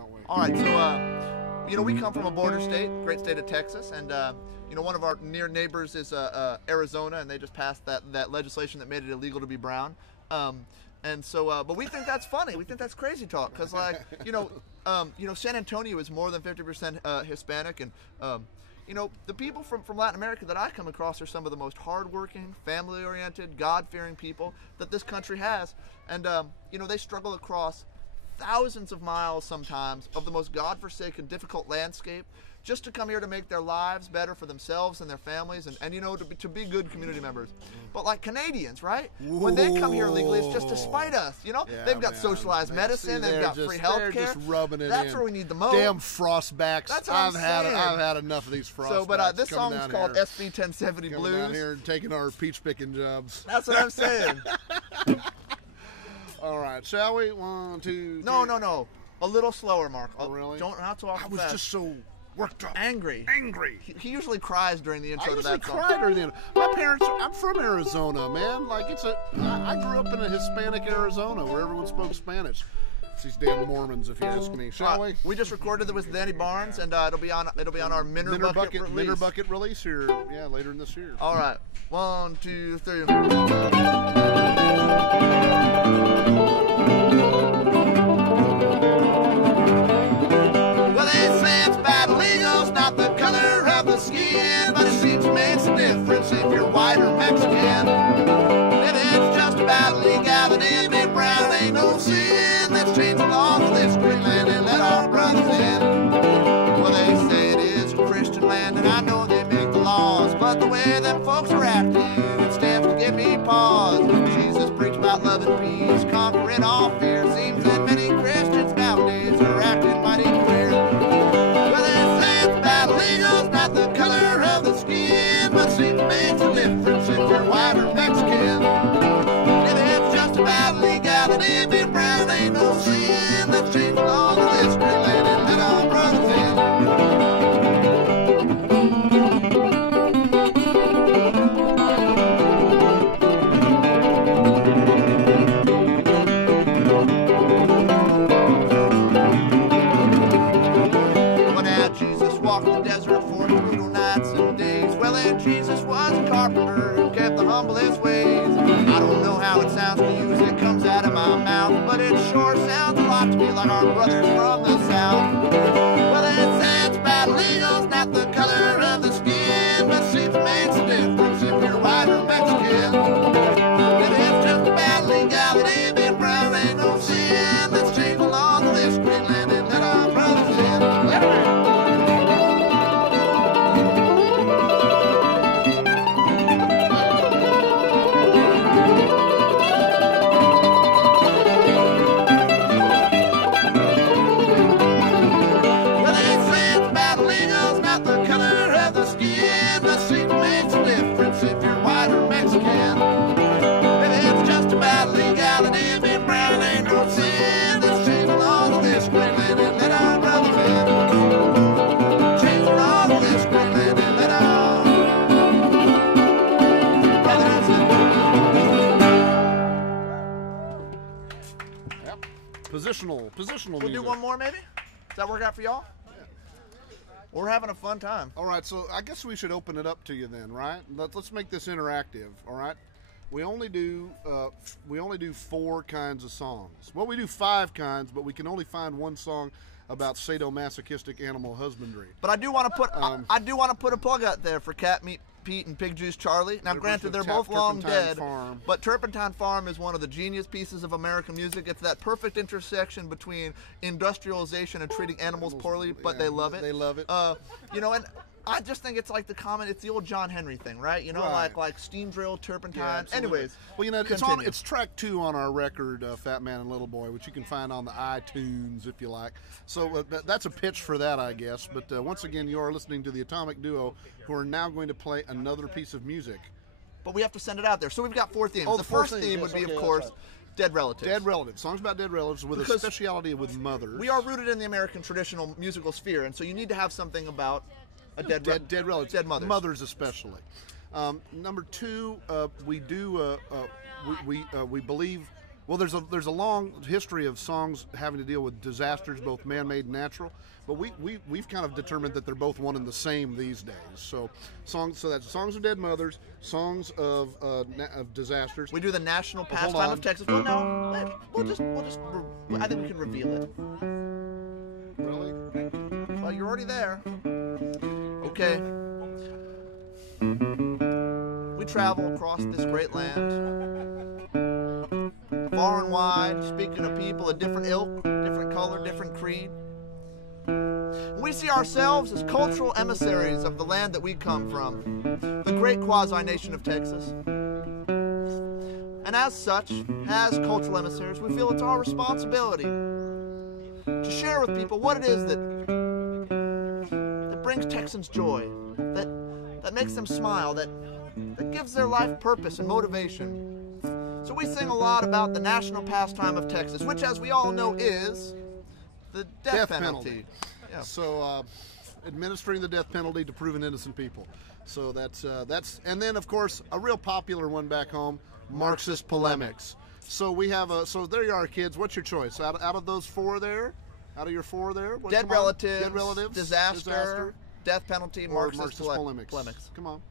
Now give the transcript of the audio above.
don't we? All right, so you know, we come from a border state, great state of Texas, and you know, one of our near neighbors is Arizona, and they just passed that legislation that made it illegal to be brown. And so, but we think that's funny. We think that's crazy talk, because like, you know, San Antonio is more than 50% Hispanic, and you know, the people from Latin America that I come across are some of the most hardworking, family-oriented, God-fearing people that this country has, and you know, they struggle across thousands of miles sometimes of the most godforsaken, difficult landscape just to come here to make their lives better for themselves and their families, and you know, to be good community members. But like Canadians, right? When they come here illegally, it's just to spite us, you know? Yeah, they've got socialized medicine, they've got free health care. They're just rubbing it That's in. where we need the most. Damn frostbacks. That's what I'm saying. I've had enough of these frostbacks. So, but this coming song's down called here. SB1070 Coming Blues. down here and taking our peach picking jobs. That's what I'm saying. All right, shall we? 1, 2, 3. No. A little slower, Mark. Oh, really? Not so often. I was just so worked up. Angry. He usually cries during the intro to that song. I usually cry during the intro. My parents, I'm from Arizona, man. Like, I grew up in a Hispanic Arizona where everyone spoke Spanish. It's these damn Mormons, if you ask me. Shall we? We just recorded it with Danny Barnes, and it'll be on our Minter Bucket release. Minter Bucket release here, yeah, later in this year. All right. 1, 2, 3. Well, they say it's bad legals, not the color of the skin, but it seems it makes a difference if you're white or Mexican. If it's just about legality, being brown ain't no sin. Let's change the laws of this great land and let our brothers in. Well, they say it is a Christian land, and I know they make the laws, but the way them folks are acting, it stands to give me pause. Jesus preached about love and peace, conquering all fear. Seems that many Christians nowadays are acting mighty queer. Well, they say it's bad legals, not the color of the skin, but seems it makes a difference if you're white or Mexican. If it's just about legality, being brown ain't no sin. Let's change the laws of this great land and let our brothers in. Jesus was a carpenter who kept the humblest ways. I don't know how it sounds to you as it comes out of my mouth, but it sure sounds a lot to me like our brothers from the South. Well, they say it's bad legals, not the color of the skin, but seems it makes a difference if you're white or Mexican. If it's just bad legality, being brown ain't no sin. Let's change the laws of this great land and let our brothers in. Positional music. We'll do one more, maybe? Does that work out for y'all? Yeah. We're having a fun time. All right, so I guess we should open it up to you then, right? Let's make this interactive, all right? We only do 4 kinds of songs. Well, we do 5 kinds, but we can only find one song about sadomasochistic animal husbandry. But I do want to put I put a plug out there for Cat Meat Pete and Pig Juice Charlie. Now, granted, they're both long dead, but Turpentine Farm is one of the genius pieces of American music. It's that perfect intersection between industrialization and treating animals poorly, but they love it. They love it. You know, and I just think it's like it's the old John Henry thing, right? You know, right. like steam drill, turpentine. Yeah, anyways, well, you know, it's track 2 on our record, Fat Man and Little Boy, which you can find on the iTunes if you like. So that's a pitch for that, I guess. But once again, you are listening to the Atomic Duo, who are now going to play another piece of music. But we have to send it out there. So we've got 4 themes. Oh, the first theme would be, of course, dead relatives. Dead relatives. Songs about dead relatives with a speciality with mothers. We are rooted in the American traditional musical sphere, and so you need to have something about a dead relatives, dead mothers. Mothers especially. Number 2, we believe Well, there's a long history of songs having to deal with disasters, both man-made and natural. But we've kind of determined that they're both one and the same these days. So that's songs of dead mothers, songs of disasters. We do the national pastime of Texas. Well, no, we'll just. I think we can reveal it. Really? Well, you're already there. Okay. We travel across this great land, far and wide, speaking of people of different ilk, different color, different creed. We see ourselves as cultural emissaries of the land that we come from, the great quasi-nation of Texas. And as such, as cultural emissaries, we feel it's our responsibility to share with people what it is that brings Texans joy, that makes them smile, that gives their life purpose and motivation. So we sing a lot about the national pastime of Texas, which, as we all know, is the death penalty. Yeah. So administering the death penalty to proven innocent people. So that's and then of course a real popular one back home, Marxist polemics. So we have so there you are, kids. What's your choice out of those four there? Out of your four there? Dead relatives, disaster, death penalty, Marxist polemics. Come on.